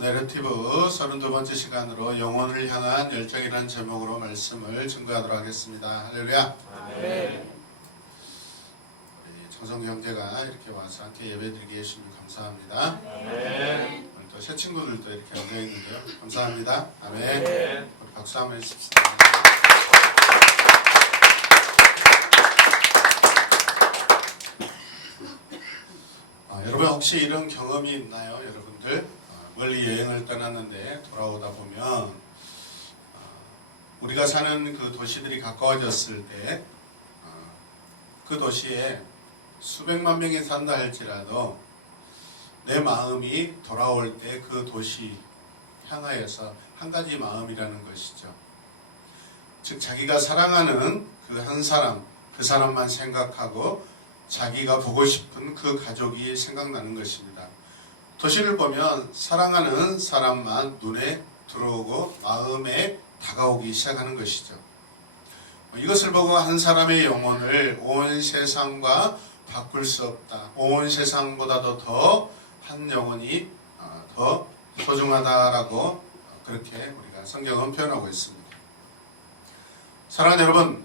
내러티브 32번째 시간으로 영혼을 향한 열정이라는 제목으로 말씀을 증거하도록 하겠습니다. 할렐루야. 네. 우리 정성 형제가 이렇게 와서 함께 예배드리게 해주시면 감사합니다. 네. 오늘 또 새 친구들도 이렇게 앉아있는데요. 감사합니다. 아멘. 네. 우리 박수 한번 해주십시다. 여러분 혹시 이런 경험이 있나요? 여러분들 멀리 여행을 떠났는데 돌아오다 보면 우리가 사는 그 도시들이 가까워졌을 때 그 도시에 수백만 명이 산다 할지라도 내 마음이 돌아올 때 그 도시 향하여서 한 가지 마음이라는 것이죠. 즉 자기가 사랑하는 그 한 사람, 그 사람만 생각하고 자기가 보고 싶은 그 가족이 생각나는 것입니다. 도시를 보면 사랑하는 사람만 눈에 들어오고 마음에 다가오기 시작하는 것이죠. 이것을 보고 한 사람의 영혼을 온 세상과 바꿀 수 없다. 온 세상보다도 더 한 영혼이 더 소중하다라고 그렇게 우리가 성경은 표현하고 있습니다. 사랑하는 여러분,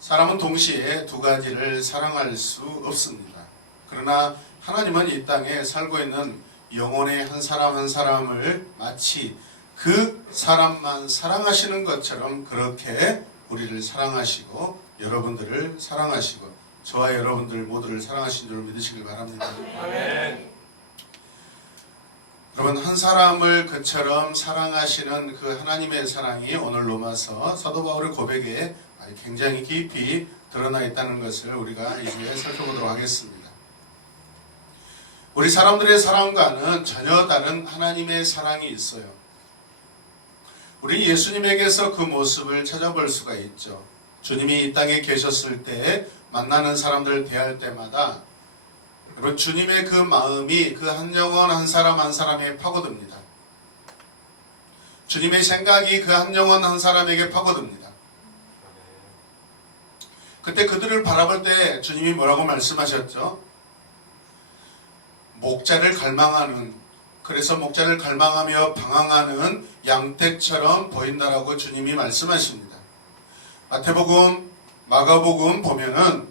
사람은 동시에 두 가지를 사랑할 수 없습니다. 그러나 하나님은 이 땅에 살고 있는 영혼의 한 사람 한 사람을 마치 그 사람만 사랑하시는 것처럼 그렇게 우리를 사랑하시고 여러분들을 사랑하시고 저와 여러분들 모두를 사랑하신 줄 믿으시길 바랍니다. 아멘. 여러분 한 사람을 그처럼 사랑하시는 그 하나님의 사랑이 오늘 로마서 사도 바울의 고백에 굉장히 깊이 드러나 있다는 것을 우리가 이제 살펴보도록 하겠습니다. 우리 사람들의 사랑과는 전혀 다른 하나님의 사랑이 있어요. 우리 예수님에게서 그 모습을 찾아볼 수가 있죠. 주님이 이 땅에 계셨을 때 만나는 사람들 대할 때마다 여러분 주님의 그 마음이 그 한 영혼 한 사람 한 사람에 파고듭니다. 주님의 생각이 그 한 영혼 한 사람에게 파고듭니다. 그때 그들을 바라볼 때 주님이 뭐라고 말씀하셨죠? 목자를 갈망하는, 그래서 목자를 갈망하며 방황하는 양떼처럼 보인다라고 주님이 말씀하십니다. 마태복음, 마가복음 보면은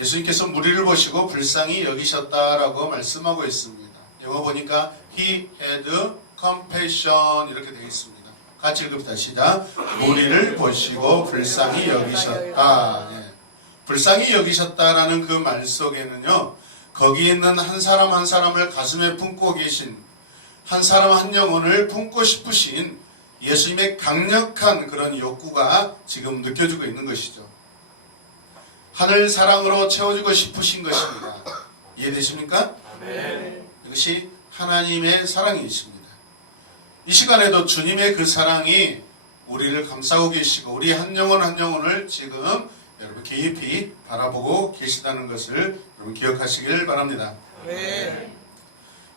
예수님께서 무리를 보시고 불쌍히 여기셨다라고 말씀하고 있습니다. 영어 보니까 He had compassion 이렇게 되어 있습니다. 같이 읽읍시다. 시작. 무리를 보시고 불쌍히 여기셨다. 네. 불쌍히 여기셨다라는 그 말 속에는요, 거기 있는 한 사람 한 사람을 가슴에 품고 계신 한 사람 한 영혼을 품고 싶으신 예수님의 강력한 그런 욕구가 지금 느껴지고 있는 것이죠. 하늘 사랑으로 채워주고 싶으신 것입니다. 이해되십니까? 아멘. 이것이 하나님의 사랑이십니다. 이 시간에도 주님의 그 사랑이 우리를 감싸고 계시고 우리 한 영혼 한 영혼을 지금 여러분 깊이 바라보고 계시다는 것을 여러분 기억하시길 바랍니다. 아멘.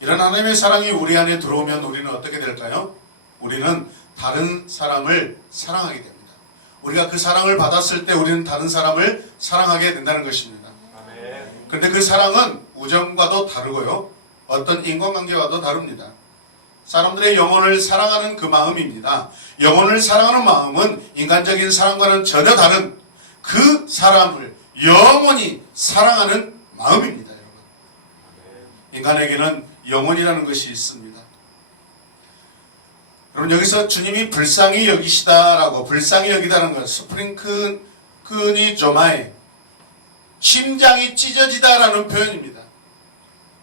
이런 하나님의 사랑이 우리 안에 들어오면 우리는 어떻게 될까요? 우리는 다른 사람을 사랑하게 됩니다. 우리가 그 사랑을 받았을 때 우리는 다른 사람을 사랑하게 된다는 것입니다. 아멘. 그런데 그 사랑은 우정과도 다르고요. 어떤 인간관계와도 다릅니다. 사람들의 영혼을 사랑하는 그 마음입니다. 영혼을 사랑하는 마음은 인간적인 사랑과는 전혀 다른 그 사람을 영원히 사랑하는 마음입니다. 여러분. 인간에게는 영혼이라는 것이 있습니다. 여러분 여기서 주님이 불쌍히 여기시다라고 불쌍히 여기다는 것 스프링크니 조마에 심장이 찢어지다라는 표현입니다.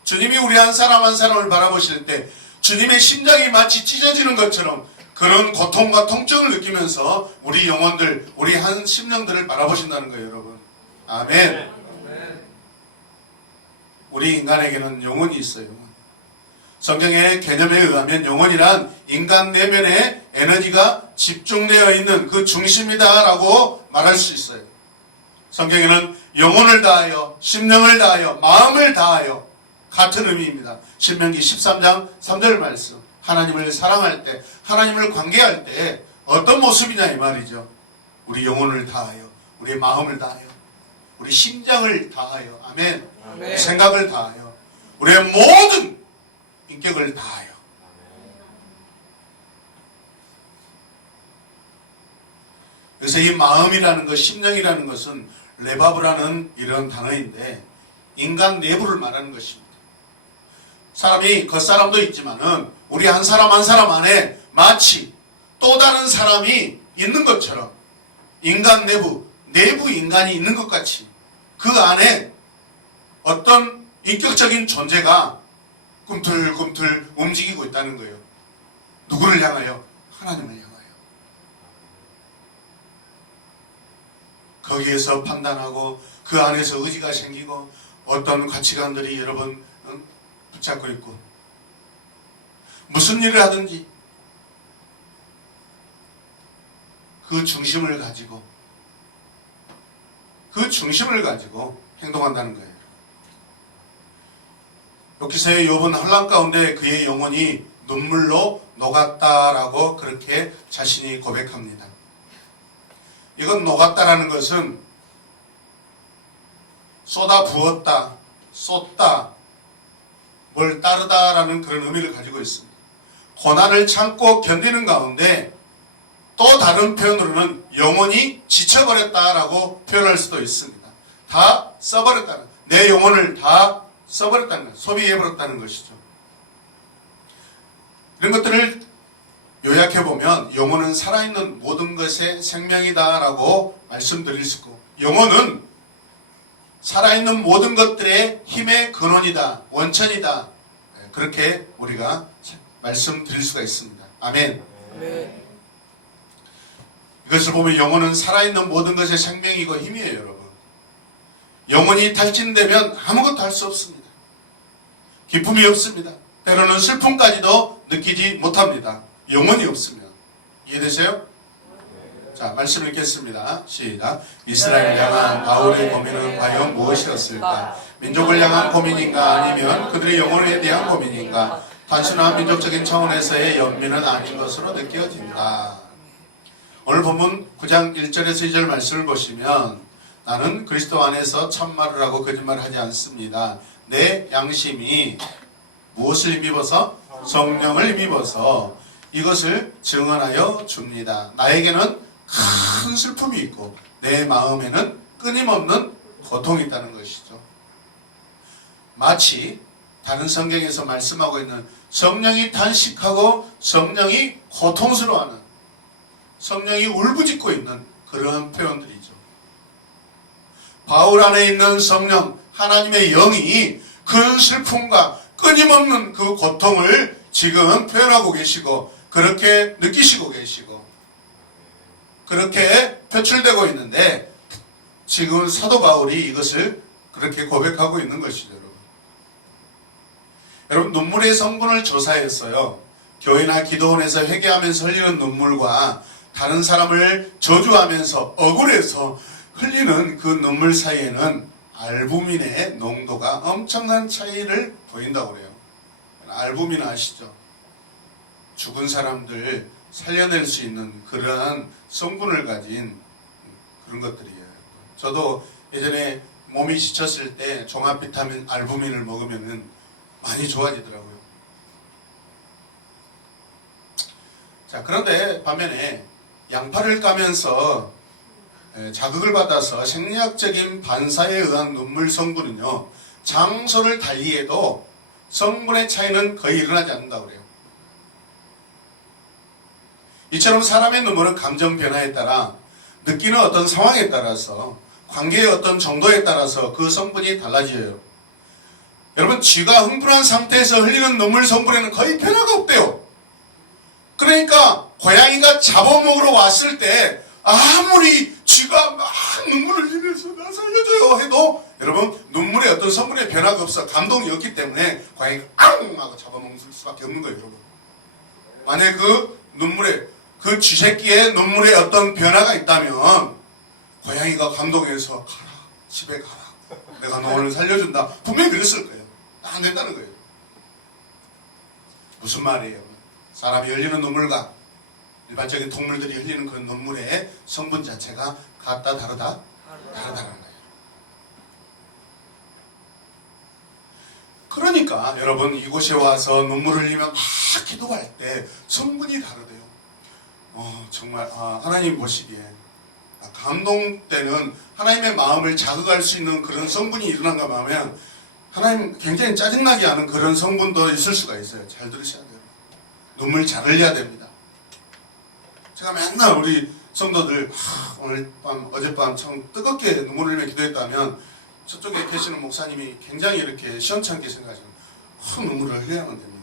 주님이 우리 한 사람 한 사람을 바라보실 때 주님의 심장이 마치 찢어지는 것처럼 그런 고통과 통증을 느끼면서 우리 영혼들, 우리 한 심령들을 바라보신다는 거예요, 여러분. 아멘. 우리 인간에게는 영혼이 있어요. 성경의 개념에 의하면 영혼이란 인간 내면에 에너지가 집중되어 있는 그 중심이다라고 말할 수 있어요. 성경에는 영혼을 다하여, 심령을 다하여, 마음을 다하여 같은 의미입니다. 신명기 13장 3절 말씀. 하나님을 사랑할 때, 하나님을 관계할 때 어떤 모습이냐 이 말이죠. 우리 영혼을 다하여, 우리 마음을 다하여, 우리 심장을 다하여, 아멘. 아멘. 생각을 다하여, 우리의 모든 인격을 다하여 그래서 이 마음이라는 것, 심령이라는 것은 레바브라는 이런 단어인데 인간 내부를 말하는 것입니다. 사람이 겉사람도 있지만은 우리 한 사람 한 사람 안에 마치 또 다른 사람이 있는 것처럼 인간 내부 인간이 있는 것 같이 그 안에 어떤 인격적인 존재가 꿈틀꿈틀 움직이고 있다는 거예요. 누구를 향하여? 하나님을 향하여. 거기에서 판단하고 그 안에서 의지가 생기고 어떤 가치관들이 여러분 붙잡고 있고 무슨 일을 하든지 그 중심을 가지고 행동한다는 거예요. 여기서의 욥은 환난 가운데 그의 영혼이 눈물로 녹았다라고 그렇게 자신이 고백합니다. 이건 녹았다라는 것은 쏟아 부었다, 쏟다, 뭘 따르다라는 그런 의미를 가지고 있습니다. 고난을 참고 견디는 가운데 또 다른 표현으로는 영혼이 지쳐버렸다라고 표현할 수도 있습니다. 다 써버렸다는, 내 영혼을 다 써버렸다는, 소비해버렸다는 것이죠. 이런 것들을 요약해보면 영혼은 살아있는 모든 것의 생명이다라고 말씀드릴 수 있고, 영혼은 살아있는 모든 것들의 힘의 근원이다, 원천이다, 그렇게 우리가 말씀드릴 수가 있습니다. 아멘. 네. 이것을 보면 영혼은 살아있는 모든 것의 생명이고 힘이에요, 여러분. 영혼이 탈진되면 아무것도 할 수 없습니다. 기쁨이 없습니다. 때로는 슬픔까지도 느끼지 못합니다. 영혼이 없으면. 이해되세요? 자, 말씀 읽겠습니다. 시작. 이스라엘 향한 바울의 고민은 과연 무엇이었을까? 민족을 향한 고민인가? 아니면 그들의 영혼에 대한 고민인가? 단순한 민족적인 차원에서의 연민은 아닌 것으로 느껴진다. 오늘 본문 9장 1절에서 2절 말씀을 보시면 나는 그리스도 안에서 참말을 하고 거짓말을 하지 않습니다. 내 양심이 무엇을 힘입어서? 성령을 힘입어서 이것을 증언하여 줍니다. 나에게는 큰 슬픔이 있고 내 마음에는 끊임없는 고통이 있다는 것이죠. 마치 다른 성경에서 말씀하고 있는 성령이 탄식하고 성령이 고통스러워하는, 성령이 울부짖고 있는 그런 표현들이죠. 바울 안에 있는 성령, 하나님의 영이 큰 슬픔과 끊임없는 그 고통을 지금 표현하고 계시고 그렇게 느끼시고 계시고 그렇게 표출되고 있는데 지금 사도 바울이 이것을 그렇게 고백하고 있는 것이죠. 여러분, 눈물의 성분을 조사했어요. 교회나 기도원에서 회개하면서 흘리는 눈물과 다른 사람을 저주하면서 억울해서 흘리는 그 눈물 사이에는 알부민의 농도가 엄청난 차이를 보인다고 그래요. 알부민 아시죠? 죽은 사람들 살려낼 수 있는 그러한 성분을 가진 그런 것들이에요. 저도 예전에 몸이 지쳤을 때 종합 비타민 알부민을 먹으면은 많이 좋아지더라고요. 자, 그런데 반면에 양파를 까면서 자극을 받아서 생리학적인 반사에 의한 눈물 성분은요, 장소를 달리해도 성분의 차이는 거의 일어나지 않는다고 그래요. 이처럼 사람의 눈물은 감정 변화에 따라 느끼는 어떤 상황에 따라서 관계의 어떤 정도에 따라서 그 성분이 달라져요. 여러분, 쥐가 흥분한 상태에서 흘리는 눈물 성분에는 거의 변화가 없대요. 그러니까 고양이가 잡아먹으러 왔을 때 아무리 쥐가 막 눈물을 흘려서 나 살려줘요 해도 여러분 눈물에 어떤 성분의 변화가 없어. 감동이 없기 때문에 고양이가 앙 하고 잡아먹을 수밖에 없는 거예요, 여러분. 만약에 그 눈물에, 그 쥐새끼의 눈물에 어떤 변화가 있다면 고양이가 감동해서 가라, 집에 가라, 내가 너 오늘 살려준다, 분명히 그랬을 거예요. 안 된다는 거예요. 무슨 말이에요? 사람이 흘리는 눈물과 일반적인 동물들이 흘리는 그 눈물의 성분 자체가 같다 다르다? 다르다는 거예요. 그러니까 여러분, 이곳에 와서 눈물을 흘리면 막 기도할 때 성분이 다르대요. 정말 하나님 보시기에 감동 때는 하나님의 마음을 자극할 수 있는 그런 성분이 일어난가 하면 하나님 굉장히 짜증나게 하는 그런 성분도 있을 수가 있어요. 잘 들으셔야 돼요. 눈물 잘 흘려야 됩니다. 제가 맨날 우리 성도들 오늘 밤 어젯밤 참 뜨겁게 눈물 흘리며 기도했다면 저쪽에 계시는 목사님이 굉장히 이렇게 시원찮게 생각하시면 눈물을 흘려야만 됩니까?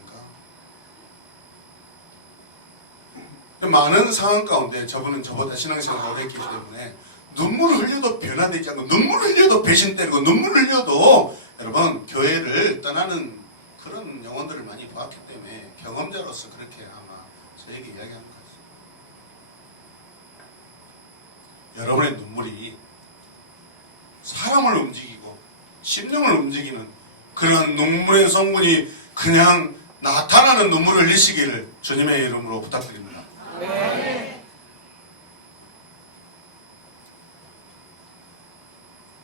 많은 상황 가운데 저분은 저보다 신앙생활을 오래 했기 때문에 눈물을 흘려도 변화되지 않고 눈물을 흘려도 배신 때리고 눈물을 흘려도 여러분 교회를 떠나는 그런 영혼들을 많이 보았기 때문에 경험자로서 그렇게 아마 저에게 이야기하는 것 같습니다. 여러분의 눈물이 사람을 움직이고 심령을 움직이는 그런 눈물의 성분이 그냥 나타나는 눈물을 흘리시기를 주님의 이름으로 부탁드립니다. 네.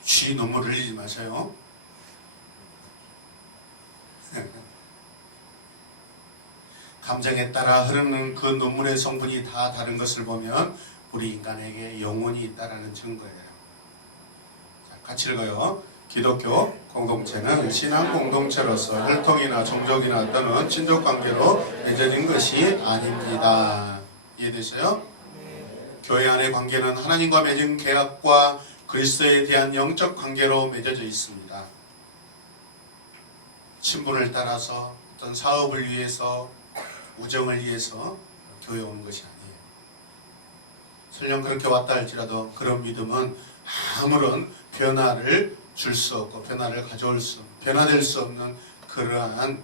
쥐 눈물 흘리지 마세요. 감정에 따라 흐르는 그 눈물의 성분이 다 다른 것을 보면 우리 인간에게 영혼이 있다라는 증거예요. 자, 같이 읽어요. 기독교 공동체는 신앙 공동체로서 혈통이나 종족이나 또는 친족 관계로 맺어진 것이 아닙니다. 이해되세요? 교회 안의 관계는 하나님과 맺은 계약과 그리스도에 대한 영적 관계로 맺어져 있습니다. 친분을 따라서 어떤 사업을 위해서 우정을 위해서 교회 오는 것이 아니에요. 설령 그렇게 왔다 할지라도 그런 믿음은 아무런 변화를 줄 수 없고 변화될 수 없는 그러한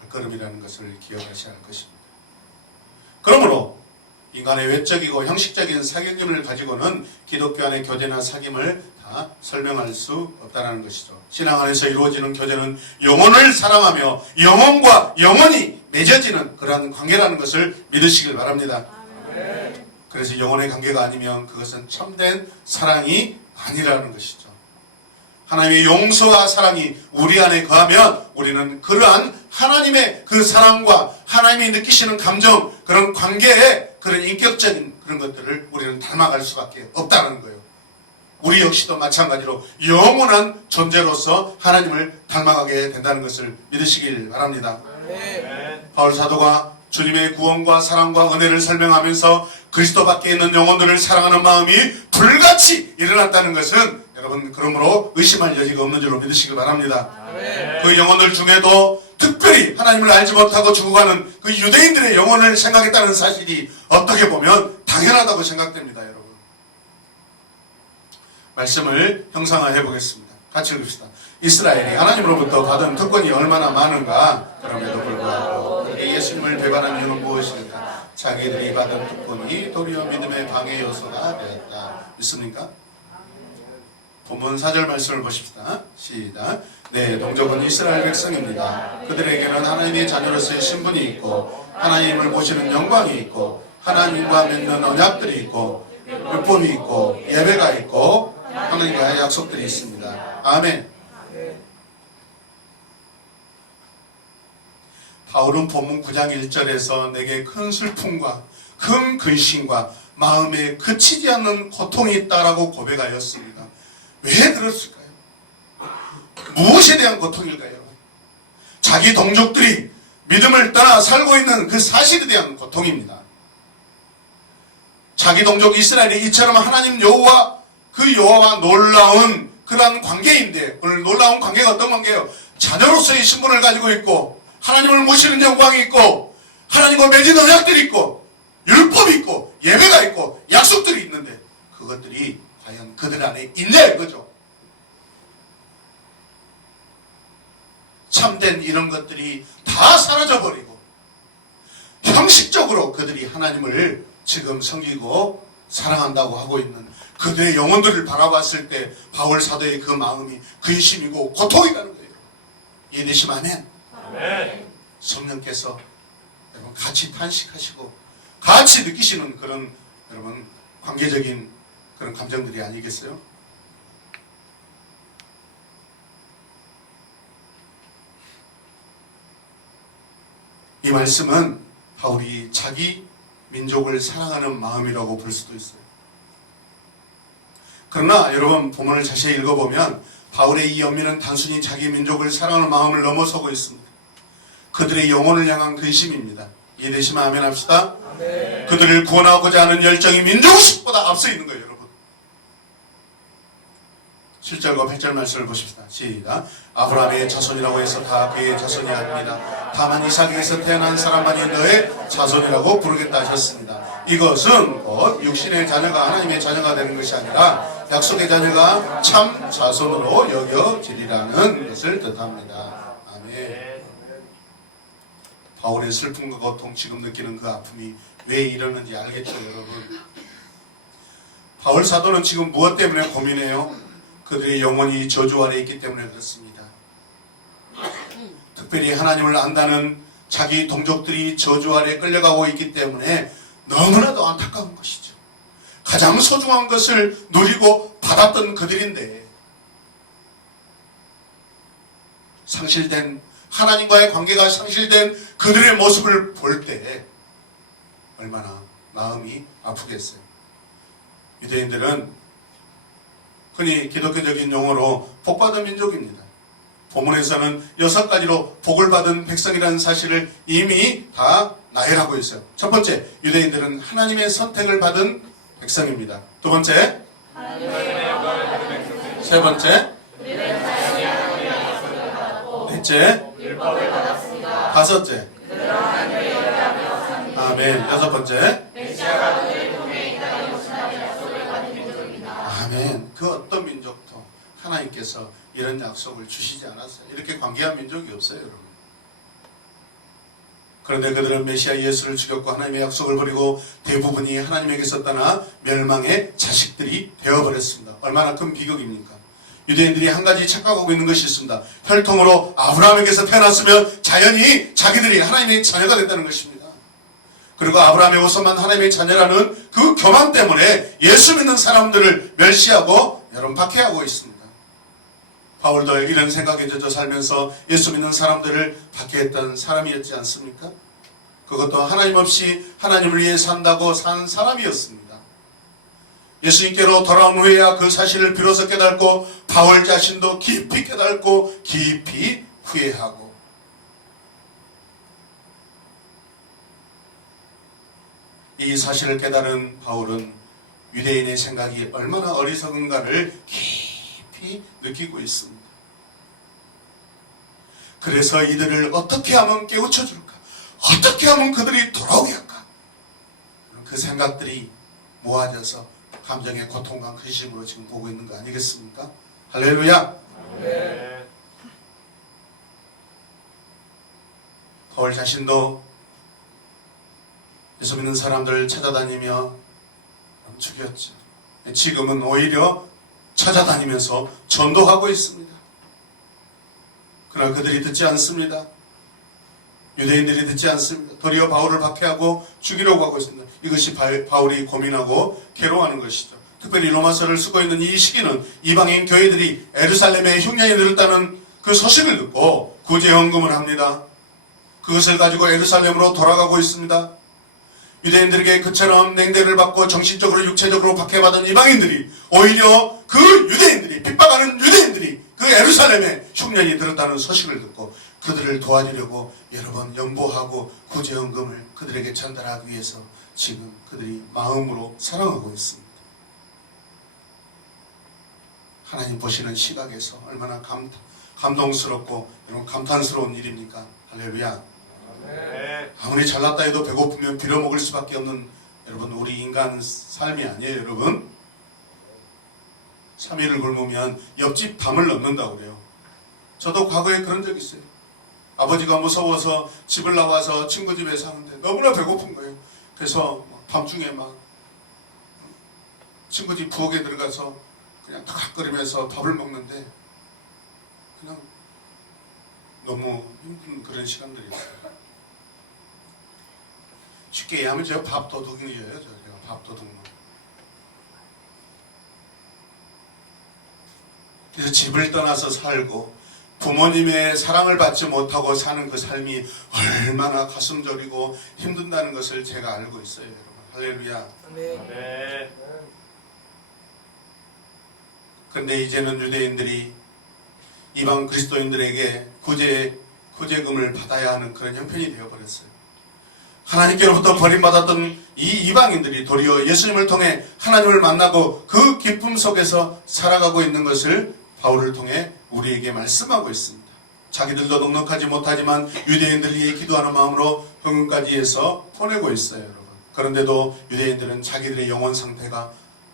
발걸음이라는 것을 기억하셔야 할 것입니다. 그러므로 인간의 외적이고 형식적인 사귐을 가지고는 기독교 안의 교제나 사귐을 다 설명할 수 없다는 것이죠. 신앙 안에서 이루어지는 교제는 영혼을 사랑하며 영혼과 영혼이 맺어지는 그러한 관계라는 것을 믿으시길 바랍니다. 그래서 영혼의 관계가 아니면 그것은 참된 사랑이 아니라는 것이죠. 하나님의 용서와 사랑이 우리 안에 거하면 우리는 그러한 하나님의 그 사랑과 하나님이 느끼시는 감정, 그런 관계에 그런 인격적인 그런 것들을 우리는 닮아갈 수밖에 없다는 거예요. 우리 역시도 마찬가지로 영원한 존재로서 하나님을 닮아가게 된다는 것을 믿으시길 바랍니다. 바울 사도가 주님의 구원과 사랑과 은혜를 설명하면서 그리스도 밖에 있는 영혼들을 사랑하는 마음이 불같이 일어났다는 것은 여러분 그러므로 의심할 여지가 없는 줄로 믿으시길 바랍니다. 그 영혼들 중에도 특별히 하나님을 알지 못하고 죽어가는 그 유대인들의 영혼을 생각했다는 사실이 어떻게 보면 당연하다고 생각됩니다. 여러분 말씀을 형상화해 보겠습니다. 같이 읽읍시다. 이스라엘이 하나님으로부터 받은 특권이 얼마나 많은가. 그럼에도 불구하고 그들이 예수님을 배반한 이유는 무엇일까? 자기들이 받은 특권이 도리어 믿음의 방해 요소가 되었다. 있습니까? 본문 4절 말씀을 보십시다. 시작. 네, 동족은 이스라엘 백성입니다. 그들에게는 하나님의 자녀로서의 신분이 있고 하나님을 보시는 영광이 있고 하나님과 맺는 언약들이 있고 율법이 있고 예배가 있고 하나님과의 약속들이 있습니다. 아멘. 바울은 본문 9장 1절에서 내게 큰 슬픔과 큰 근심과 마음에 그치지 않는 고통이 있다라고 고백하였습니다. 왜 그랬을까요? 무엇에 대한 고통일까요? 자기 동족들이 믿음을 떠나 살고 있는 그 사실에 대한 고통입니다. 자기 동족 이스라엘이 이처럼 하나님 여호와 그 여호와와 놀라운 그러한 관계인데 오늘 놀라운 관계가 어떤 관계예요? 자녀로서의 신분을 가지고 있고 하나님을 모시는 영광이 있고 하나님과 맺은 언약들이 있고 율법이 있고 예배가 있고 약속들이 있는데 그것들이 과연 그들 안에 있냐 이거죠. 참된 이런 것들이 다 사라져버리고 형식적으로 그들이 하나님을 지금 섬기고 사랑한다고 하고 있는 그들의 영혼들을 바라봤을 때 바울 사도의 그 마음이 근심이고 고통이라는 거예요. 이해되시면 아멘. 성령께서 여러분 같이 탄식하시고 같이 느끼시는 그런 여러분 관계적인 그런 감정들이 아니겠어요? 이 말씀은 바울이 자기 민족을 사랑하는 마음이라고 볼 수도 있어요. 그러나 여러분 본문을 자세히 읽어보면 바울의 이 연민은 단순히 자기 민족을 사랑하는 마음을 넘어서고 있습니다. 그들의 영혼을 향한 근심입니다. 이해되시면 아멘 합시다. 네. 그들을 구원하고자 하는 열정이 민족식보다 앞서 있는 거예요, 여러분. 7절과 8절 말씀을 보십시다. 시작. 아브라함의 자손이라고 해서 다 그의 자손이 아닙니다. 다만 이삭에게서 태어난 사람만이 너의 자손이라고 부르겠다 하셨습니다. 이것은 곧 육신의 자녀가 하나님의 자녀가 되는 것이 아니라 약속의 자녀가 참 자손으로 여겨지리라는 것을 뜻합니다. 아멘. 바울의 슬픔과 고통, 지금 느끼는 그 아픔이 왜 이러는지 알겠죠, 여러분? 바울 사도는 지금 무엇 때문에 고민해요? 그들의 영혼이 저주 아래 있기 때문에 그렇습니다. 특별히 하나님을 안다는 자기 동족들이 저주 아래 끌려가고 있기 때문에 너무나도 안타까운 것이죠. 가장 소중한 것을 누리고 받았던 그들인데 상실된, 하나님과의 관계가 상실된 그들의 모습을 볼 때 얼마나 마음이 아프겠어요. 유대인들은 흔히 기독교적인 용어로 복받은 민족입니다. 본문에서는 6가지로 복을 받은 백성이라는 사실을 이미 다 나열하고 있어요. 첫 번째, 유대인들은 하나님의 선택을 받은 백성입니다. 두 번째, 세 번째, 넷째, 다섯째, 아멘. 여섯 번째, 아멘. 그 어떤 민족도 하나님께서 이런 약속을 주시지 않았어요. 이렇게 관계한 민족이 없어요, 여러분. 그런데 그들은 메시아 예수를 죽였고 하나님의 약속을 버리고 대부분이 하나님에게서 떠나 멸망의 자식들이 되어버렸습니다. 얼마나 큰 비극입니까? 유대인들이 한 가지 착각하고 있는 것이 있습니다. 혈통으로 아브라함에게서 태어났으면 자연히 자기들이 하나님의 자녀가 된다는 것입니다. 그리고 아브라함의 후손만 하나님의 자녀라는 그 교만 때문에 예수 믿는 사람들을 멸시하고 여러분 박해하고 있습니다. 바울도 이런 생각에 젖어 살면서 예수 믿는 사람들을 박해했던 사람이었지 않습니까? 그것도 하나님 없이 하나님을 위해 산다고 산 사람이었습니다. 예수님께로 돌아온 후에야 그 사실을 비로소 깨닫고 바울 자신도 깊이 깨닫고 깊이 후회하고 이 사실을 깨달은 바울은 유대인의 생각이 얼마나 어리석은가를 깊이 느끼고 있습니다. 그래서 이들을 어떻게 하면 깨우쳐줄까? 어떻게 하면 그들이 돌아오게 할까? 그 생각들이 모아져서 감정의 고통과 근심으로 지금 보고 있는 거 아니겠습니까? 할렐루야! 네. 바울 자신도 예수 믿는 사람들을 찾아다니며 죽였죠. 지금은 오히려 찾아다니면서 전도하고 있습니다. 그러나 그들이 듣지 않습니다. 유대인들이 듣지 않습니다. 도리어 바울을 박해하고 죽이려고 하고 있습니다. 이것이 바울이 고민하고 괴로워하는 것이죠. 특별히 로마서를 쓰고 있는 이 시기는 이방인 교회들이 예루살렘에 흉년이 들었다는 그 소식을 듣고 구제헌금을 합니다. 그것을 가지고 예루살렘으로 돌아가고 있습니다. 유대인들에게 그처럼 냉대를 받고 정신적으로 육체적으로 박해받은 이방인들이 오히려 그 유대인들이 핍박하는 유대인들이 그 예루살렘에 흉년이 들었다는 소식을 듣고 그들을 도와주려고 여러 번 연보하고 구제헌금을 그들에게 전달하기 위해서 지금 그들이 마음으로 사랑하고 있습니다. 하나님 보시는 시각에서 얼마나 감동스럽고 여러분 감탄스러운 일입니까? 할렐루야. 네. 아무리 잘났다 해도 배고프면 빌어먹을 수밖에 없는 여러분 우리 인간 삶이 아니에요, 여러분. 3일을 굶으면 옆집 담을 넘는다고 그래요. 저도 과거에 그런 적 있어요. 아버지가 무서워서 집을 나와서 친구 집에 사는데 너무나 배고픈 거예요. 그래서 밤중에 막 친구 집 부엌에 들어가서 그냥 탁거리면서 밥을 먹는데 그냥 너무 힘든 그런 시간들이 있어요. 쉽게 얘기하면 제가 밥도둑이에요. 제가 밥도둑. 그래서 집을 떠나서 살고 부모님의 사랑을 받지 못하고 사는 그 삶이 얼마나 가슴 저리고 힘든다는 것을 제가 알고 있어요, 여러분. 할렐루야. 네. 그런데 이제는 유대인들이 이방 그리스도인들에게 구제금을 받아야 하는 그런 형편이 되어버렸어요. 하나님께로부터 버림받았던 이 이방인들이 도리어 예수님을 통해 하나님을 만나고 그 기쁨 속에서 살아가고 있는 것을 바울을 통해 우리에게 말씀하고 있습니다. 자기들도 넉넉하지 못하지만 유대인들을 위해 기도하는 마음으로 병원까지 해서 보내고 있어요, 여러분. 그런데도 유대인들은 자기들의 영혼 상태가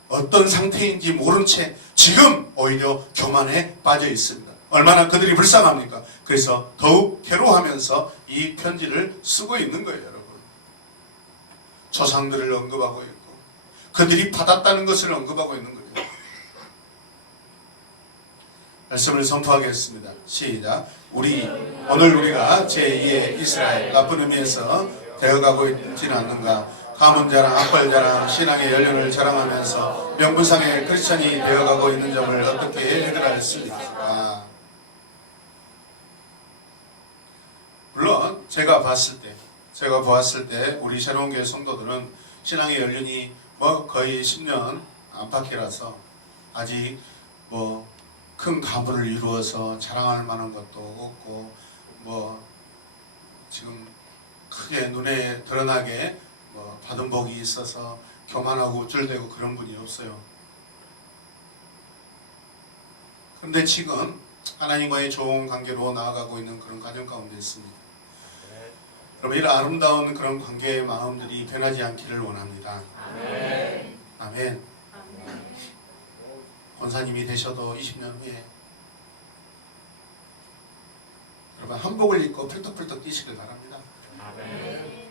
어떤 상태인지 모른 채 지금 오히려 교만에 빠져 있습니다. 얼마나 그들이 불쌍합니까? 그래서 더욱 괴로워하면서 이 편지를 쓰고 있는 거예요, 여러분. 조상들을 언급하고 있고 그들이 받았다는 것을 언급하고 있는 거예요. 말씀을 선포하겠습니다. 시작. 오늘 우리가 제2의 이스라엘, 나쁜 의미에서 되어가고 있지는 않는가? 가문자랑, 악벌자랑, 신앙의 연륜을 자랑하면서 명분상의 크리스천이 되어가고 있는 점을 어떻게 해결할 수 있을까? 물론 제가 보았을 때 우리 새로운 교회 성도들은 신앙의 연륜이 거의 10년 안팎이라서 아직 큰 가문을 이루어서 자랑할 만한 것도 없고 지금 크게 눈에 드러나게 받은 복이 있어서 교만하고 우쭐대고 그런 분이 없어요. 그런데 지금 하나님과의 좋은 관계로 나아가고 있는 그런 과정 가운데 있습니다. 여러분, 이런 아름다운 그런 관계의 마음들이 변하지 않기를 원합니다. 아멘. 아멘. 권사님이 되셔도 20년 후에 여러분 한복을 입고 펄떡펄떡 뛰시길 바랍니다. 아멘.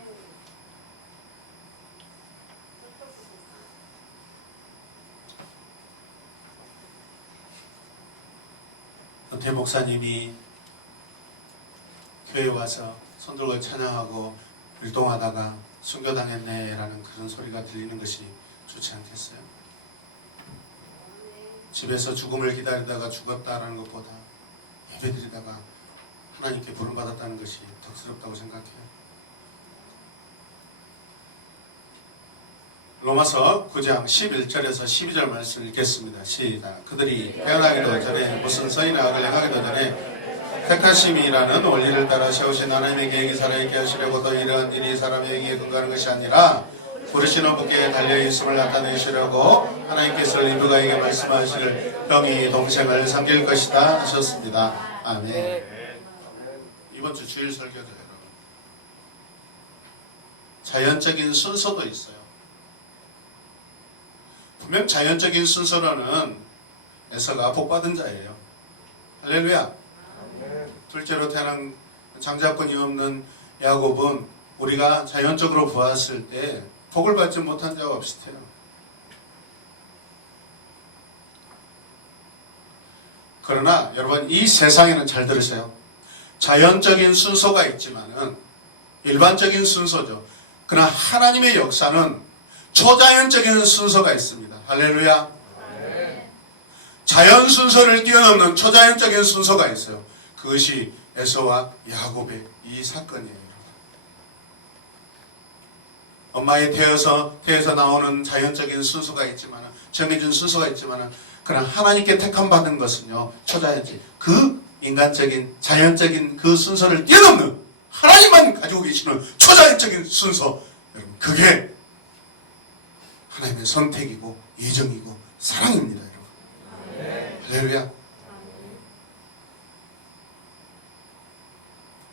대 목사님이 교회에 와서 손들고 찬양하고 율동하다가 순교당했네라는 그런 소리가 들리는 것이 좋지 않겠어요? 집에서 죽음을 기다리다가 죽었다라는 것보다 예배드리다가 하나님께 부름받았다는 것이 덕스럽다고 생각해요. 로마서 9장 11절에서 12절 말씀을 읽겠습니다. 시작. 그들이 태어나기도 전에 무슨 선이나 악을 행하기도 전에 택하심이라는 원리를 따라 세우신 하나님의 계획이 살아있게 하시려고 또 이러한 일이 사람에게 근거하는 것이 아니라 부르시는 분께 달려있음을 나타내시려고 하나님께서 리브가에게 말씀하시길 형이 동생을 섬길 것이다 하셨습니다. 아멘. 이번 주 주일 설교죠, 여러분. 자연적인 순서도 있어요. 분명 자연적인 순서로는 에서가 복받은 자예요. 할렐루야. 둘째로 태어난 장자권이 없는 야곱은 우리가 자연적으로 보았을 때 복을 받지 못한 자와 비슷해요. 그러나 여러분, 이 세상에는 잘 들으세요. 자연적인 순서가 있지만은 일반적인 순서죠. 그러나 하나님의 역사는 초자연적인 순서가 있습니다. 할렐루야. 자연 순서를 뛰어넘는 초자연적인 순서가 있어요. 그것이 에서와 야곱의 이 사건이에요. 엄마의 태에서 나오는 자연적인 순서가 있지만, 정해진 순서가 있지만, 그러나 하나님께 택함 받은 것은요, 초자연적, 그 인간적인 자연적인 그 순서를 뛰어넘는 하나님만 가지고 계시는 초자연적인 순서, 여러분, 그게 하나님의 선택이고 예정이고 사랑입니다, 여러분. 할렐루야.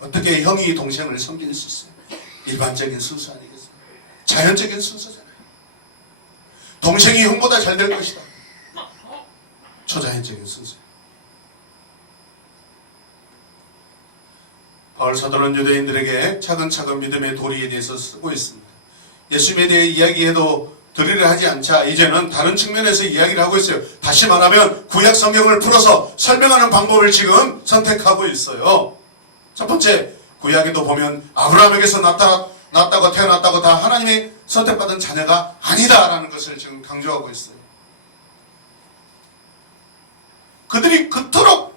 어떻게 형이 동생을 섬길 수 있어요? 일반적인 순서 아니겠어요? 자연적인 순서잖아요. 동생이 형보다 잘 될 것이다. 초자연적인 순서. 바울 사도는 유대인들에게 차근차근 믿음의 도리에 대해서 쓰고 있습니다. 예수님에 대해 이야기해도 들으려 하지 않자 이제는 다른 측면에서 이야기를 하고 있어요. 다시 말하면 구약 성경을 풀어서 설명하는 방법을 지금 선택하고 있어요. 첫 번째, 구약에도 보면 아브라함에게서 낳았다고 태어났다고 다 하나님의 선택받은 자녀가 아니다라는 것을 지금 강조하고 있어요. 그들이 그토록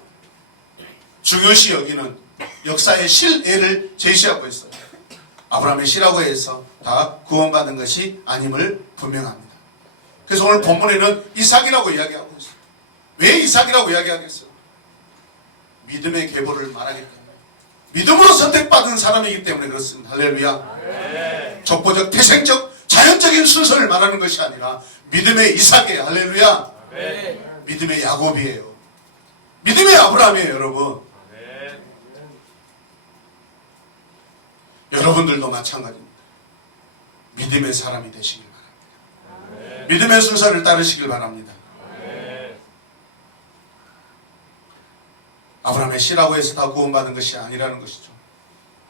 중요시 여기는 역사의 실애를 제시하고 있어요. 아브라함의 씨라고 해서 다 구원받은 것이 아님을 분명합니다. 그래서 오늘 본문에는 이삭이라고 이야기하고 있어요. 왜 이삭이라고 이야기하겠어요? 믿음의 계보를 말하기 때문에, 믿음으로 선택받은 사람이기 때문에 그렇습니다. 할렐루야. 족보적 태생적 자연적인 순서를 말하는 것이 아니라 믿음의 이삭이에요. 할렐루야. 믿음의 야곱이에요. 믿음의 아브라함이에요. 여러분, 여러분들도 마찬가지입니다. 믿음의 사람이 되시길 바랍니다. 믿음의 순서를 따르시길 바랍니다. 아브라함의 씨라고 해서 다 구원받은 것이 아니라는 것이죠.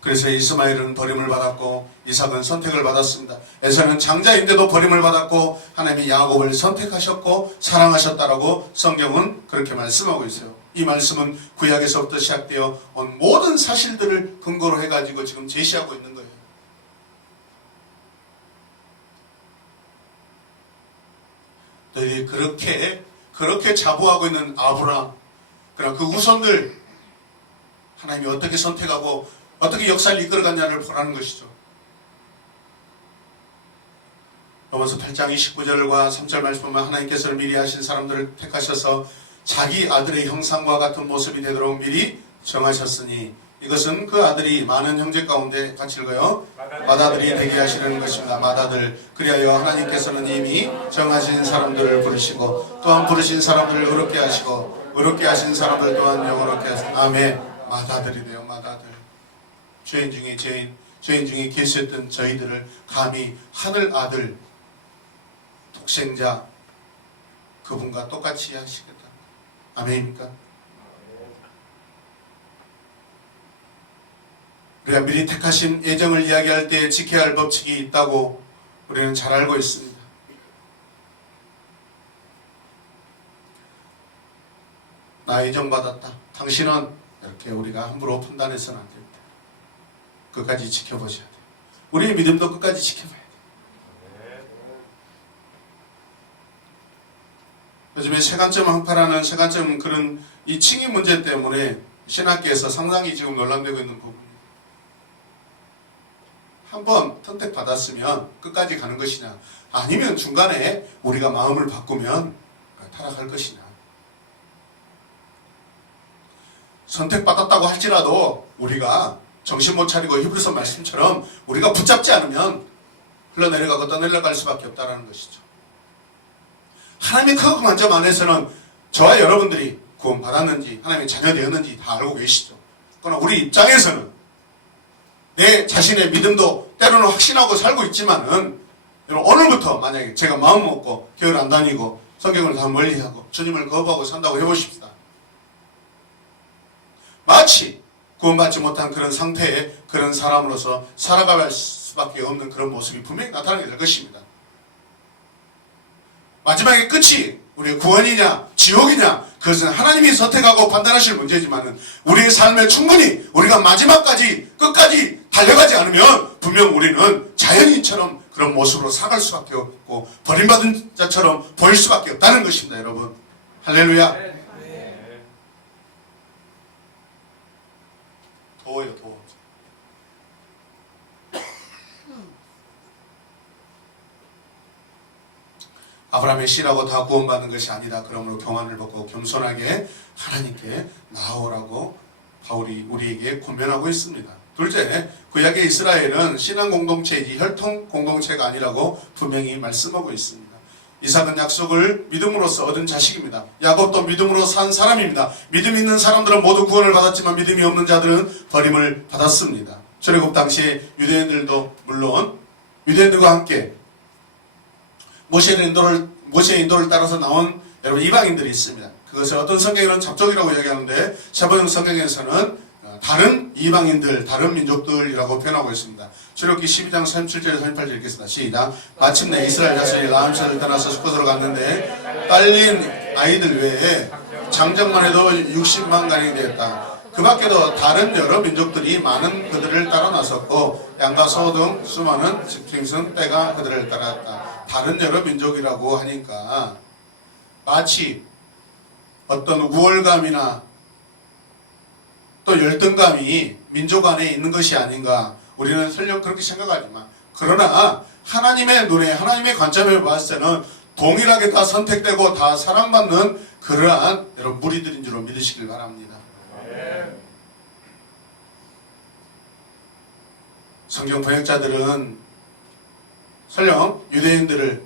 그래서 이스마엘은 버림을 받았고 이삭은 선택을 받았습니다. 에서는 장자인데도 버림을 받았고 하나님이 야곱을 선택하셨고 사랑하셨다라고 성경은 그렇게 말씀하고 있어요. 이 말씀은 구약에서부터 시작되어 온 모든 사실들을 근거로 해가지고 지금 제시하고 있는 거예요. 너희들이 그렇게 자부하고 있는 아브라함, 그러나 그 후손들 하나님이 어떻게 선택하고 어떻게 역사를 이끌어갔냐를 보라는 것이죠. 로마서 8장 29절과 3절 말씀 보면 하나님께서는 미리 하신 사람들을 택하셔서 자기 아들의 형상과 같은 모습이 되도록 미리 정하셨으니 이것은 그 아들이 많은 형제 가운데 같이 읽어요. 맏아들이 되게 하시려는 것입니다. 맏아들. 그리하여 하나님께서는 이미 정하신 사람들을 부르시고 또한 부르신 사람들을 의롭게 하시고 의롭게 하신 사람들 또한 영원롭게 하시고 아멘. 맏아들이 돼요. 맏아들. 죄인 중에 죄인 중에 계셨던 저희들을 감히 하늘 아들 독생자 그분과 똑같이 하시겠다. 아멘입니까? 우리가 미리 택하신 예정을 이야기할 때 지켜야 할 법칙이 있다고 우리는 잘 알고 있습니다. 나 예정받았다. 당신은 이렇게 우리가 함부로 판단해서는 안 됩니다. 끝까지 지켜보셔야 돼요. 우리의 믿음도 끝까지 지켜봐야 돼요. 요즘에 세간점 항파라는 세간점 그런 이 칭의 문제 때문에 신학계에서 상당히 지금 논란되고 있는 부분입니다. 한번 선택받았으면 끝까지 가는 것이냐, 아니면 중간에 우리가 마음을 바꾸면 타락할 것이냐. 선택받았다고 할지라도 우리가 정신 못 차리고 히브리서 말씀처럼 우리가 붙잡지 않으면 흘러내려가고 떠내려갈 수밖에 없다는 것이죠. 하나님의 크고 관점 안에서는 저와 여러분들이 구원받았는지 하나님의 자녀되었는지 다 알고 계시죠. 그러나 우리 입장에서는 내 자신의 믿음도 때로는 확신하고 살고 있지만은 여러분, 오늘부터 만약에 제가 마음 먹고 교회를 안 다니고 성경을 다 멀리하고 주님을 거부하고 산다고 해보십시다. 마치 구원받지 못한 그런 상태의 그런 사람으로서 살아갈 수밖에 없는 그런 모습이 분명히 나타나게 될 것입니다. 마지막에 끝이 우리의 구원이냐 지옥이냐 그것은 하나님이 선택하고 판단하실 문제지만은 우리의 삶에 충분히 우리가 마지막까지 끝까지 달려가지 않으면 분명 우리는 자연인처럼 그런 모습으로 살아갈 수밖에 없고 버림받은 자처럼 보일 수밖에 없다는 것입니다. 여러분 할렐루야. 더워요. 더워. 아브라함의 씨라고 다 구원받는 것이 아니다. 그러므로 교만을 벗고 겸손하게 하나님께 나아오라고 바울이 우리에게 권면하고 있습니다. 둘째, 구약의 이스라엘은 신앙 공동체이지 혈통 공동체가 아니라고 분명히 말씀하고 있습니다. 이삭은 약속을 믿음으로써 얻은 자식입니다. 야곱도 믿음으로 산 사람입니다. 믿음 있는 사람들은 모두 구원을 받았지만 믿음이 없는 자들은 버림을 받았습니다. 출애굽 당시에 유대인들도 물론 유대인들과 함께 모세의 인도를 따라서 나온 여러분 이방인들이 있습니다. 그것을 어떤 성경에는 잡족이라고 이야기하는데 세번역 성경에서는 다른 이방인들, 다른 민족들이라고 표현하고 있습니다. 출애굽기 12장 37절에서 38절 읽겠습니다. 시작. 마침내 이스라엘 자손이 라암산을 떠나서 수코스로 갔는데 딸린 아이들 외에 장정만 해도 60만 가량이 되었다. 그 밖에도 다른 여러 민족들이 많은 그들을 따라 나섰고 양과 소 등 수많은 짐승 떼가 그들을 따랐다. 다른 여러 민족이라고 하니까 마치 어떤 우월감이나 또 열등감이 민족 안에 있는 것이 아닌가. 우리는 설령 그렇게 생각하지만 그러나 하나님의 눈에 하나님의 관점에 봤을 때는 동일하게 다 선택되고 다 사랑받는 그러한 여러분 무리들인 줄로 믿으시길 바랍니다. 성경 번역자들은 설령 유대인들을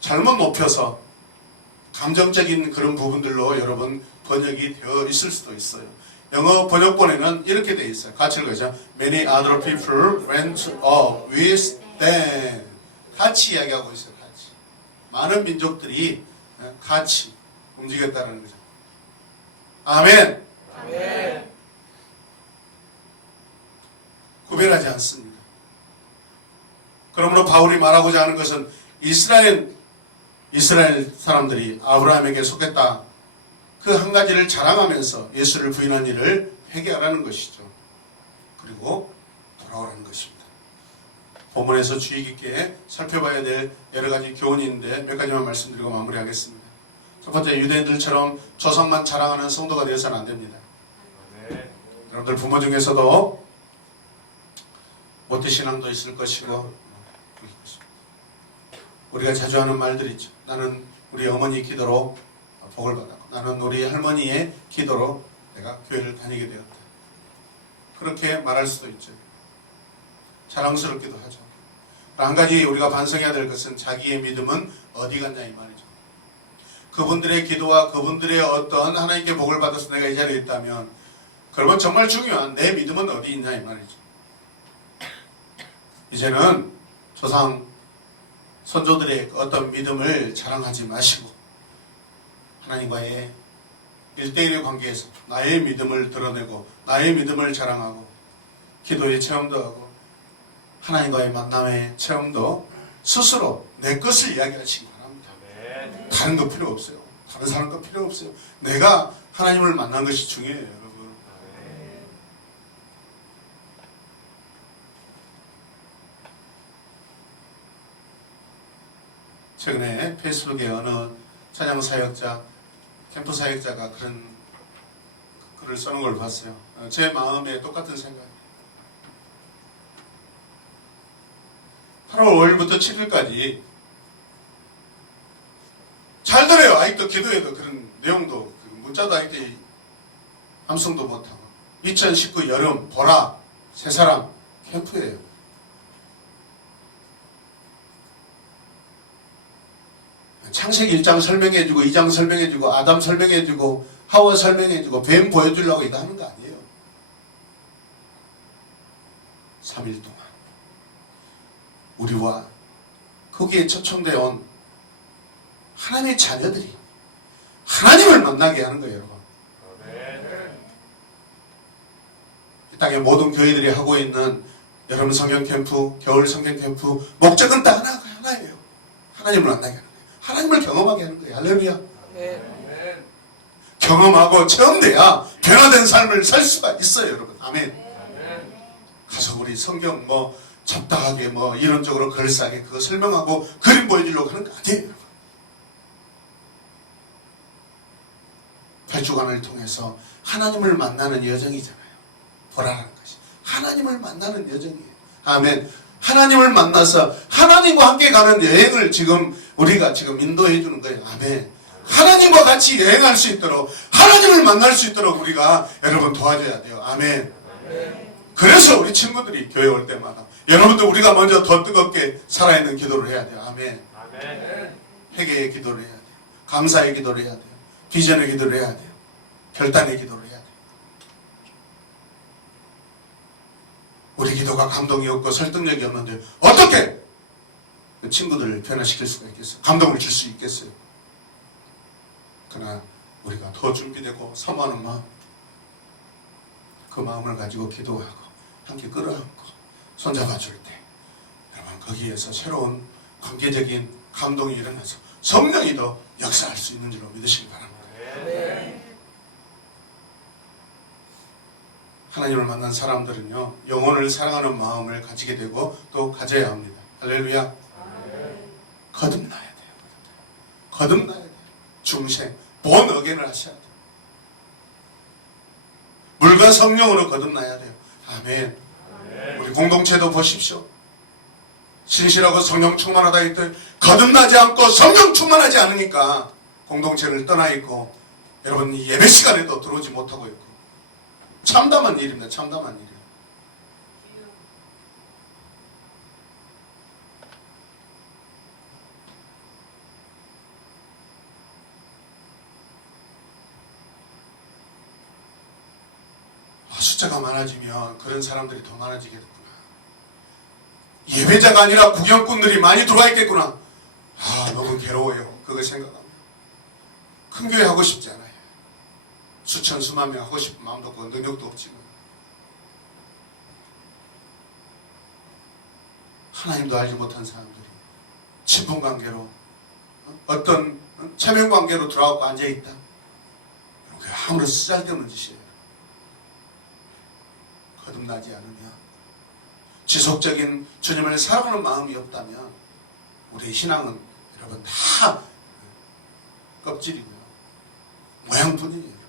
잘못 높여서 감정적인 그런 부분들로 여러분 번역이 되어 있을 수도 있어요. 영어 번역본에는 이렇게 되어 있어요. 같이 읽어죠. Many other people went up with them. 같이 이야기하고 있어요. 같이. 많은 민족들이 같이 움직였다는 거죠. 아멘. 아멘. 구별하지 않습니다. 그러므로 바울이 말하고자 하는 것은 이스라엘 사람들이 아브라함에게 속했다. 그 한 가지를 자랑하면서 예수를 부인한 일을 회개하라는 것이죠. 그리고 돌아오라는 것입니다. 본문에서 주의 깊게 살펴봐야 될 여러 가지 교훈이 있는데 몇 가지만 말씀드리고 마무리하겠습니다. 첫 번째, 유대인들처럼 조상만 자랑하는 성도가 되어서는 안 됩니다. 여러분들 부모 중에서도 모태신앙도 있을 것이고 우리가 자주 하는 말들이 있죠. 나는 우리 어머니 기도로 복을 받았고 나는 우리 할머니의 기도로 내가 교회를 다니게 되었다. 그렇게 말할 수도 있죠. 자랑스럽기도 하죠. 한 가지 우리가 반성해야 될 것은 자기의 믿음은 어디 갔냐 이 말이죠. 그분들의 기도와 그분들의 어떤 하나님께 복을 받아서 내가 이 자리에 있다면 그러면 정말 중요한 내 믿음은 어디 있냐 이 말이죠. 이제는 조상 선조들의 어떤 믿음을 자랑하지 마시고 하나님과의 1대1의 관계에서 나의 믿음을 드러내고 나의 믿음을 자랑하고 기도의 체험도 하고 하나님과의 만남의 체험도 스스로 내 것을 이야기하시기 바랍니다. 다른 거 필요 없어요. 다른 사람 거 필요 없어요. 내가 하나님을 만난 것이 중요해요, 여러분. 최근에 페이스북에 어느 찬양 사역자, 캠프 사역자가 그런 글을 써놓은 걸 봤어요. 제 마음에 똑같은 생각. 8월 5일부터 7일까지 잘 들어요. 아직도 기도해도 그런 내용도 문자도 아직도 암송도 못하고 2019 여름 보라 새사랑 캠프예요. 창세기 1장 설명해주고 2장 설명해주고 아담 설명해주고 하와 설명해주고 뱀 보여주려고 이거 하는 거 아니에요. 3일 동안 우리와 거기에 초청되어 온 하나님의 자녀들이 하나님을 만나게 하는 거예요, 여러분. 이 땅의 모든 교회들이 하고 있는 여름 성경 캠프, 겨울 성경 캠프 목적은 딱 하나예요. 하나님을 만나게 하는 거예요. 하나님을 경험하게 하는 거예요. 할렐루야. 경험하고 체험돼야 변화된 삶을 살 수가 있어요, 여러분. 아멘. 가서 우리 성경 잡다하게 이론적으로 걸싸게 그거 설명하고 그림 보여주려고 하는 거 아니에요, 여러분. 8주간을 통해서 하나님을 만나는 여정이잖아요. 보라라는 것이. 하나님을 만나는 여정이에요. 아멘. 하나님을 만나서 하나님과 함께 가는 여행을 우리가 지금 인도해 주는 거예요. 아멘. 하나님과 같이 여행할 수 있도록 하나님을 만날 수 있도록 우리가 여러분 도와줘야 돼요. 아멘. 그래서 우리 친구들이 교회 올 때마다 여러분들 우리가 먼저 더 뜨겁게 살아있는 기도를 해야 돼요. 아멘. 회개의 기도를 해야 돼요. 감사의 기도를 해야 돼요. 비전의 기도를 해야 돼요. 결단의 기도를 해야 돼요. 우리 기도가 감동이 없고 설득력이 없는데 어떻게 그 친구들을 변화시킬 수가 있겠어요? 감동을 줄 수 있겠어요? 그러나 우리가 더 준비되고 사모하는 마음, 그 마음을 가지고 기도하고 함께 끌어안고 손잡아 줄 때 여러분 거기에서 새로운 관계적인 감동이 일어나서 성령이 더 역사할 수 있는 줄로 믿으시기 바랍니다. 하나님을 만난 사람들은요 영혼을 사랑하는 마음을 가지게 되고 또 가져야 합니다. 할렐루야. 거듭나야 돼요. 거듭나야 돼요. 중생 본 어겐을 하셔야 돼요. 물과 성령으로 거듭나야 돼요. 아멘. 우리 공동체도 보십시오. 신실하고 성령 충만하다 했더니 거듭나지 않고 성령 충만하지 않으니까 공동체를 떠나 있고 여러분 예배 시간에도 들어오지 못하고 있고 참담한 일입니다. 참담한 일이에요. 숫자가 많아지면 그런 사람들이 더 많아지겠구나. 예배자가 아니라 구경꾼들이 많이 들어와 있겠구나. 너무 괴로워요. 그거 생각하면. 큰 교회 하고 싶지 않아요. 수천 수만 명 하고 싶은 마음도 없고 능력도 없지만 하나님도 알지 못한 사람들이 친분관계로 어떤 체면관계로 들어가고 앉아있다. 그게 아무런 쓰잘데없는 짓이에요. 거듭나지 않으면 지속적인 주님을 사랑하는 마음이 없다면 우리의 신앙은 여러분 다 껍질이고요. 모양뿐이에요.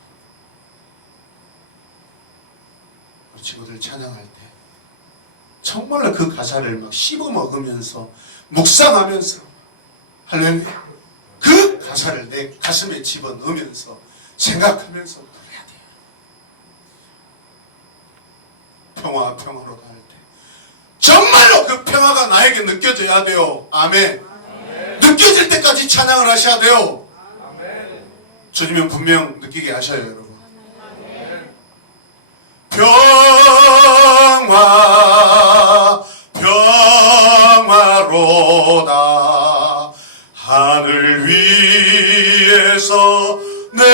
우리 친구들 찬양할 때 정말로 그 가사를 막 씹어먹으면서 묵상하면서 할렐루야 그 가사를 내 가슴에 집어넣으면서 생각하면서 부르야 돼요. 평화로 할 때 정말로 그 평화가 나에게 느껴져야 돼요. 아멘. 느껴질 때까지 찬양을 하셔야 돼요. 주님은 분명 느끼게 하셔요, 여러분. 평화로다 하늘 위에서 내려오네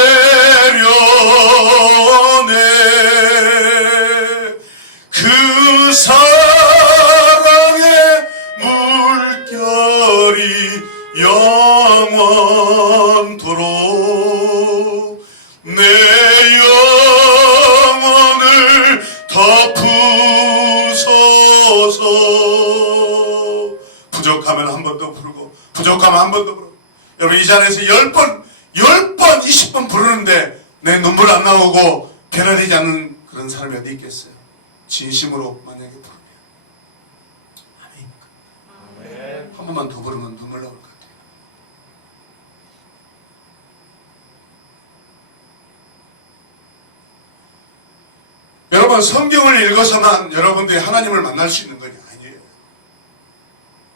그 사랑의 물결이 영원토록 내 영혼을 덮으소서. 부족하면 한 번 더 부르고 부족하면 한 번 더 부르고 여러분 이 자리에서 10번 20번 부르는데 내 눈물 안 나오고 변화되지 않는 그런 사람이 어디 있겠어요? 진심으로 만약에 부르면 아멘. 한 번만 더 부르면 눈물 나올 것 같아요. 여러분 성경을 읽어서만 여러분들이 하나님을 만날 수 있는 건 아니에요.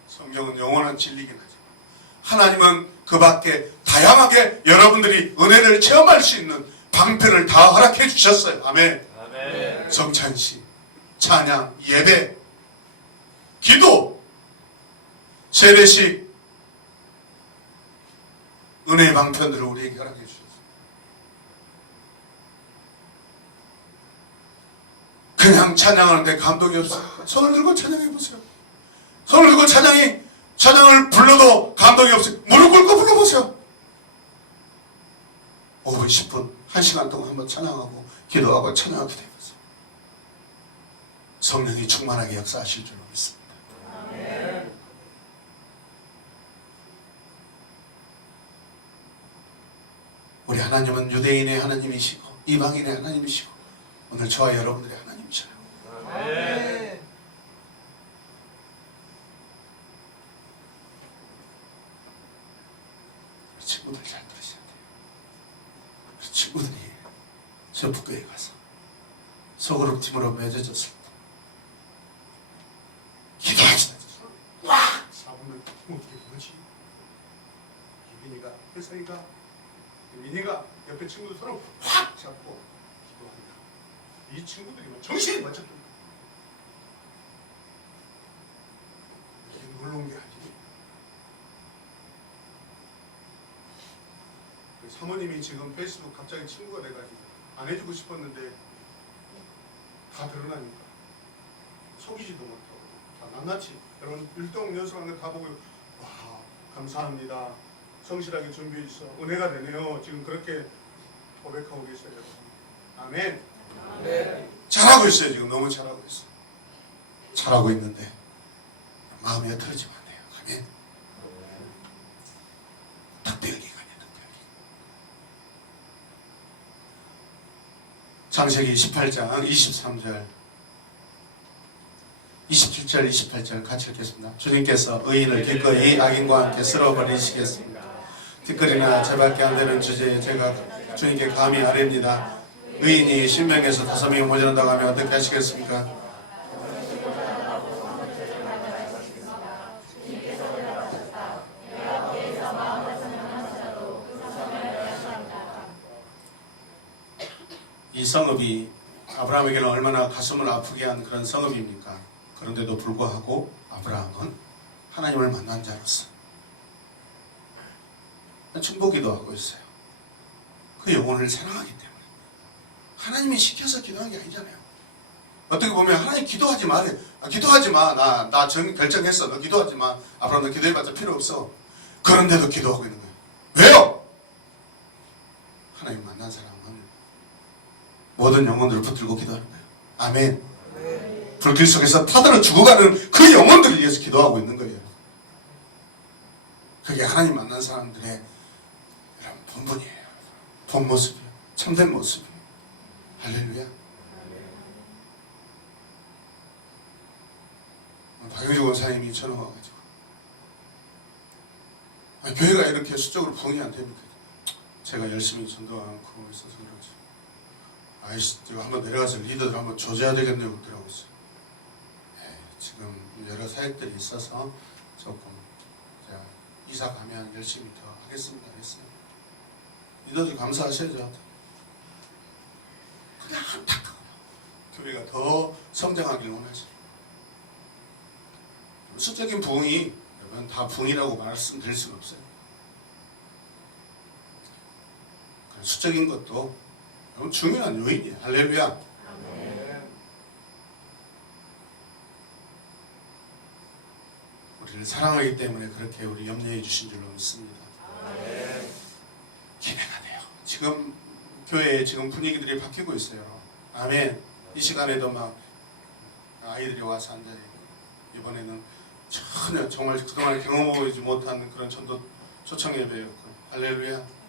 성경은 영원한 진리긴 하지만 하나님은 그 밖에 다양하게 여러분들이 은혜를 체험할 수 있는 방편을 다 허락해 주셨어요. 아멘. 아멘. 성찬식, 찬양, 예배, 기도, 세례식, 은혜의 방편들을 우리에게 허락해 주셨어요. 그냥 찬양하는데 감동이 없어요. 손을 들고 찬양해 보세요. 손을 들고 찬양을 불러도 감동이 없어요. 무릎 꿇고 불러보세요. 5분, 10분, 1시간 동안 한번 찬양하고 기도하고 찬양하게 되면서 성령이 충만하게 역사하실 줄 믿습니다. 아멘. 우리 하나님은 유대인의 하나님이시고 이방인의 하나님이시고 오늘 저와 여러분들의 하나님이셔요. 아멘. 친구들 잘 들으셔야 돼요. 그 친구들이 저 북교에 가서 소그룹 팀으로 맺어졌을 때 기도하시다. 와! 사분을 이게 뭐지? 유빈이가 혜성이가 민이가 옆에 친구들 서로 확 잡고 기도합니다. 이 친구들이 막 정신이 맞췄던 거예요. 이게 놀러 온 게 아니에요. 사모님이 지금 페이스북 갑자기 친구가 돼가지고 안 해주고 싶었는데 다 드러나니까 속이지도 못하고 다 낱낱이 여러분 율동 연습한 거 다 보고 와 감사합니다. 성실하게 준비해 주셔서 은혜가 되네요. 지금 그렇게 고백하고 계셔요. 여러분. 아멘. 아멘. 잘하고 있어요. 지금 너무 잘하고 있어요. 잘하고 있는데 마음이 흐트러지면 안 돼요. 아멘. 특별히 창세기 18장 23절 27절 28절 같이 읽겠습니다. 주님께서 의인을 기꺼이 악인과 함께 쓸어버리시겠습니다. 티끌이나 제밖에 안 되는 주제에 제가 주님께 감히 아뢰입니다. 의인이 신명에서 5명이 모자란다고 하면 어떻게 하시겠습니까? 이 성읍이 아브라함에게는 얼마나 가슴을 아프게 한 그런 성읍입니까? 그런데도 불구하고 아브라함은 하나님을 만난 자로서 중보기도 하고 있어요. 그 영혼을 사랑하기 때문에. 하나님이 시켜서 기도한 게 아니잖아요. 어떻게 보면 하나님 기도하지 말래. 기도하지 마. 나 결정했어. 너 기도하지 마. 아브라함 너 기도해봤자 필요 없어. 그런데도 기도하고 있는 거예요. 왜요? 하나님 만난 사람은 모든 영혼들을 붙들고 기도하는 거예요. 아멘. 불길 속에서 타들어 죽어가는 그 영혼들을 위해서 기도하고 있는 거예요. 그게 하나님 만난 사람들의 본분이에요. 본 모습이에요. 참된 모습이에요. 할렐루야. 박영주 원사님이 전화 와가지고 교회가 이렇게 수적으로 부흥이 안 됩니까? 제가 열심히 전도하고 있어서 그러지. 아이씨, 제가 한번 내려가서 리더들 한번 조져야 되겠네요. 그러더라고요. 네, 지금 여러 사역들이 있어서 조금 제가 이사 가면 열심히 더 하겠습니다. 했어요. 리더들 감사하셔야죠. 그냥 안타까워요. 교회가 더 성장하길 원하죠. 수적인 부흥이 여러분 다 부흥이라고 말씀드릴 수는 없어요. 수적인 것도 너무 중요한 요인이에요. 할렐루야. 아멘. 우리를 사랑하기 때문에 그렇게 우리 염려해 주신 줄로 믿습니다. 아멘. 기대가 돼요. 지금 교회에 지금 분위기들이 바뀌고 있어요. 아멘. 이 시간에도 막 아이들이 와서 앉아요. 이번에는 전혀 정말 그동안 경험하지 못한 그런 전도 초청 예배였고 할렐루야.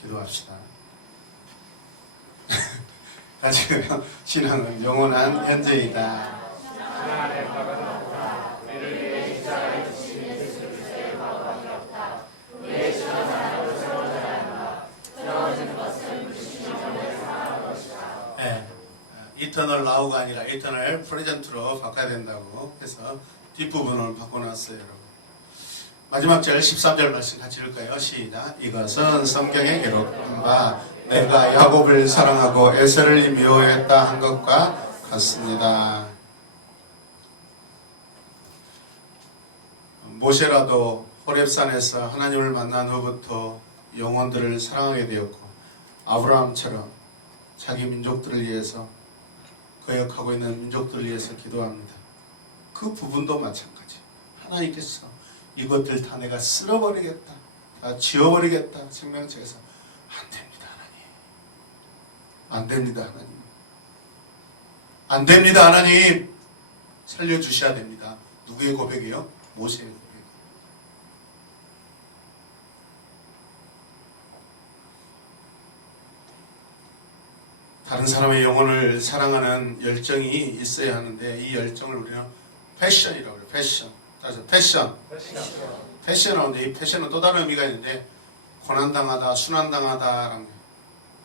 기도합시다. 가지고요. 신앙은 영원한 현재이다. 네, 이터널 나우가 아니라 이터널 프레젠트로 바꿔야 된다고 해서 뒷부분을 바꿔놨어요. 여러분. 마지막 절 13절 말씀 같이 읽을까요? 시작. 이것은 성경에 기록한 바 내가 야곱을 사랑하고 에서를 미워했다 한 것과 같습니다. 모세라도 호렙산에서 하나님을 만난 후부터 영혼들을 사랑하게 되었고 아브라함처럼 자기 민족들을 위해서 거역하고 있는 민족들을 위해서 기도합니다. 그 부분도 마찬가지. 하나님께서 이것들 다 내가 쓸어버리겠다. 다 지워버리겠다. 생명책에서 안 됩니다. 하나님. 안 됩니다. 하나님. 안 됩니다. 하나님. 살려주셔야 됩니다. 누구의 고백이요? 모세의 고백. 다른 사람의 영혼을 사랑하는 열정이 있어야 하는데 이 열정을 우리는 패션이라고 해요. 패션. 따라서 패션 하는데 이 패션은 또 다른 의미가 있는데 고난당하다, 순환당하다라는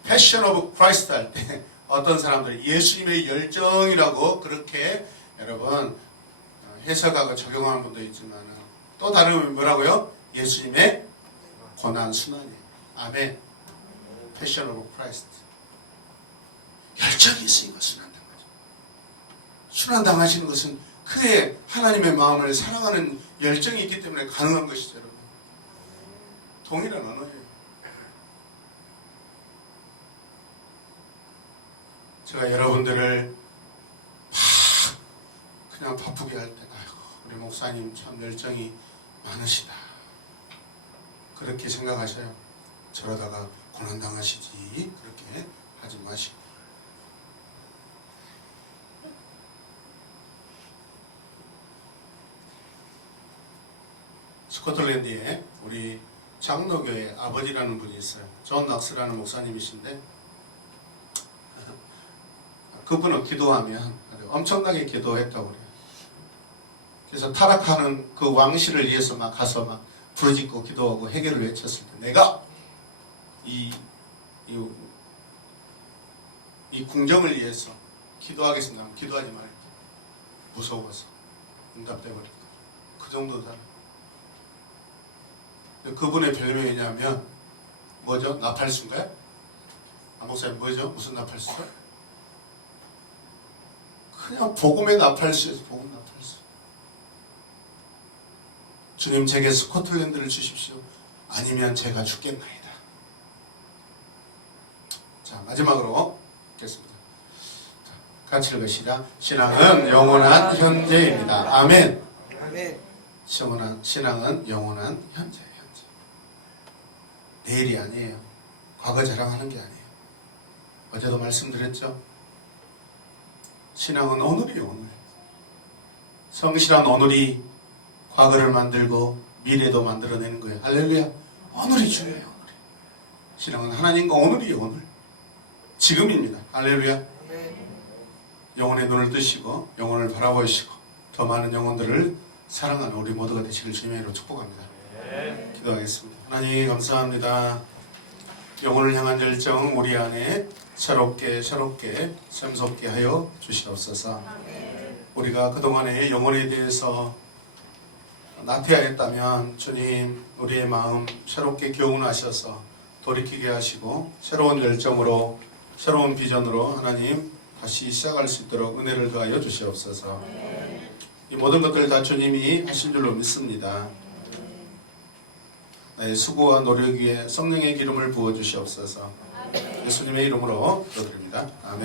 패션 오브 크라이스트 할 때 어떤 사람들이 예수님의 열정이라고 그렇게 여러분 해석하고 적용하는 분도 있지만 또 다른 의미 뭐라고요? 예수님의 고난 순환이에요. 아멘. 패션 오브 크라이스트. 열정이 있으니까 순환당하죠. 순환당하시는 것은 그의 하나님의 마음을 사랑하는 열정이 있기 때문에 가능한 것이죠. 여러분. 동일한 언어예요. 제가 여러분들을 그냥 바쁘게 할 때 우리 목사님 참 열정이 많으시다. 그렇게 생각하셔요. 저러다가 고난당하시지. 그렇게 하지 마시고. 스코틀랜드에 우리 장로교회 아버지라는 분이 있어요. 존 낙스라는 목사님이신데 그분은 기도하면 엄청나게 기도했다고 그래요. 그래서 타락하는 그 왕실을 위해서 막 가서 막 부르짖고 기도하고 해결을 외쳤을 때 내가 이 궁정을 위해서 기도하겠습니다. 기도하지 말고 무서워서 응답돼버렸다. 그 정도다. 그분의 별명이냐면 뭐죠? 나팔수인가요? 목사님 뭐죠? 무슨 나팔수죠? 그냥 복음의 나팔수에서 복음 나팔수. 주님 제게 스코틀랜드를 주십시오. 아니면 제가 죽겠나이다. 자, 마지막으로 읽겠습니다. 자, 같이 읽으시자. 신앙은 영원한 현재입니다. 아멘. 아멘. 신앙은 영원한 현재. 내일이 아니에요. 과거 자랑하는 게 아니에요. 어제도 말씀드렸죠. 신앙은 오늘이에요. 오늘. 성실한 오늘이 과거를 만들고 미래도 만들어내는 거예요. 할렐루야. 오늘이 중요해요. 오늘이. 신앙은 하나님과 오늘이에요. 오늘. 지금입니다. 할렐루야. 아멘. 영혼의 눈을 뜨시고 영혼을 바라보시고 더 많은 영혼들을 사랑하는 우리 모두가 되시길 주님의 이름으로 축복합니다. 기도하겠습니다. 하나님 감사합니다. 영혼을 향한 열정 우리 안에 새롭게 샘솟게 하여 주시옵소서. 우리가 그동안에 영혼에 대해서 나태하였다면 주님 우리의 마음 새롭게 교훈하셔서 돌이키게 하시고 새로운 열정으로 새로운 비전으로 하나님 다시 시작할 수 있도록 은혜를 더하여 주시옵소서. 이 모든 것들 다 주님이 하신 줄로 믿습니다. 나의 수고와 노력 위에 성령의 기름을 부어 주시옵소서. 예수님의 이름으로 기도드립니다. 아멘.